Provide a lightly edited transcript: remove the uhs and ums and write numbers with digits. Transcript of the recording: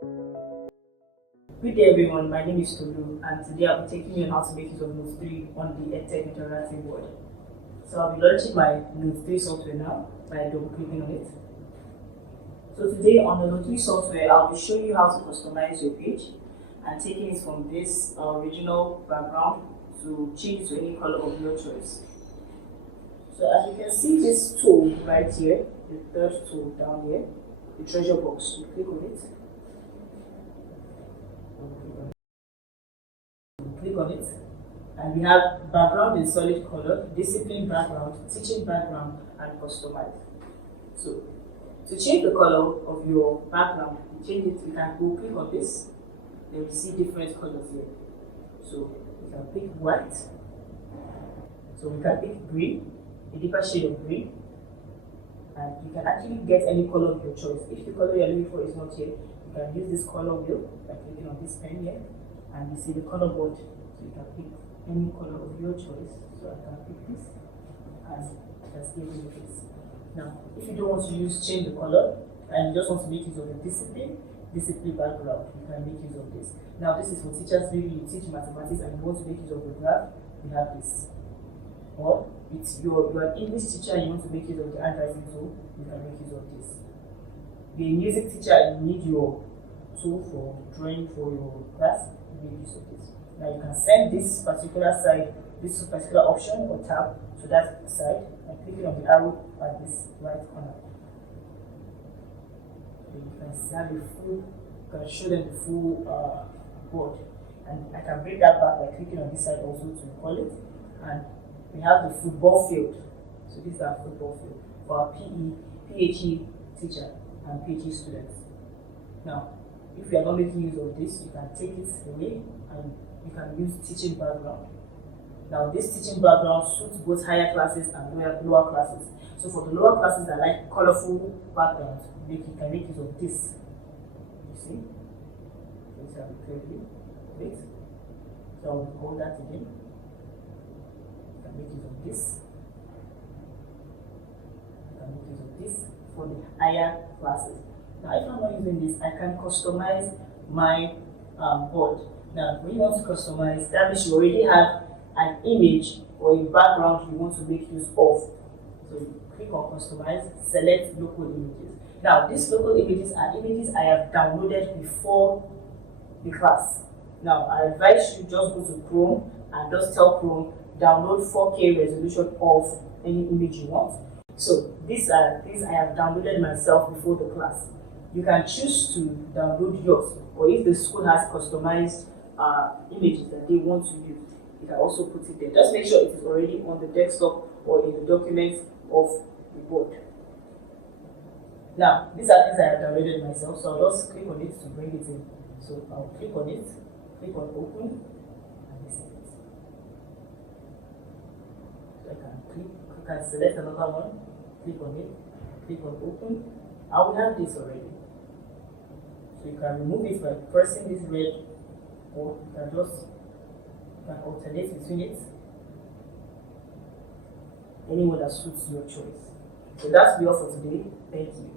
Good day everyone, my name is Tolu and today I'll be taking you on how to make use of Note 3 on the Edtek Interactive Board. So I'll be launching my Note 3 software now by double clicking on it. So today on the Note 3 software, I'll be showing you how to customize your page and taking it from this original background to change it to any color of your choice. So as you can see this tool right here, the third tool down here, the treasure box, you click on it. Click on it, and we have background in solid color, discipline background, teaching background, and customize. So to change the color of your background, change it, you can go click on this, then you see different colors here. So we can pick white, so we can pick green, a deeper shade of green, and you can actually get any color of your choice. If the color you're looking for is not here, you can use this color wheel by clicking on this pen here, and you see the color board. So you can pick any color of your choice. So I can pick this, and just give me this. Now, if you don't want to change the color, and you just want to make use of the discipline background, you can make use of this. Now, this is for teachers. Maybe you teach mathematics and you want to make use of the graph. We have this. Or it's you're an English teacher and you want to make use of the handwriting tool, you can make use of this. You're a music teacher and you need your tool for drawing for your class, you make use of this. Now you can send this particular side, this particular option or tab to that side and clicking on the arrow at this right corner. Then you can have the full, you can show them the full board. And I can bring that back by clicking on this side also to call it. And we have the football field. So this is our football field for our PE, PHE teacher and PHE students. Now, if you are not making use of this, you can take it away and you can use teaching background. Now, this teaching background suits both higher classes and lower classes. So for the lower classes that like colorful backgrounds, you can make use of this. You see? Let's have a clear view. Wait. So I will hold that again. You can make use of this. You can make use of this for the higher classes. Now, if I'm not using this, I can customize my board. Now, when you want to customize, that means you already have an image or a background you want to make use of. So you click on customize, select local images. Now, these local images are images I have downloaded before the class. Now, I advise you just go to Chrome and just tell Chrome download 4K resolution of any image you want. So these are things I have downloaded myself before the class. You can choose to download yours, or if the school has customized images that they want to use, you can also put it there. Just make sure it is already on the desktop or in the documents of the board. Now, these are things I have downloaded myself, so I'll just click on it to bring it in. So I'll click on it, click on open, and this is it. So I can select another one, click on it, click on open. I will have this already. So you can remove it by pressing this red, or you can alternate between it. Anyone that suits your choice. So that's all for today. Thank you.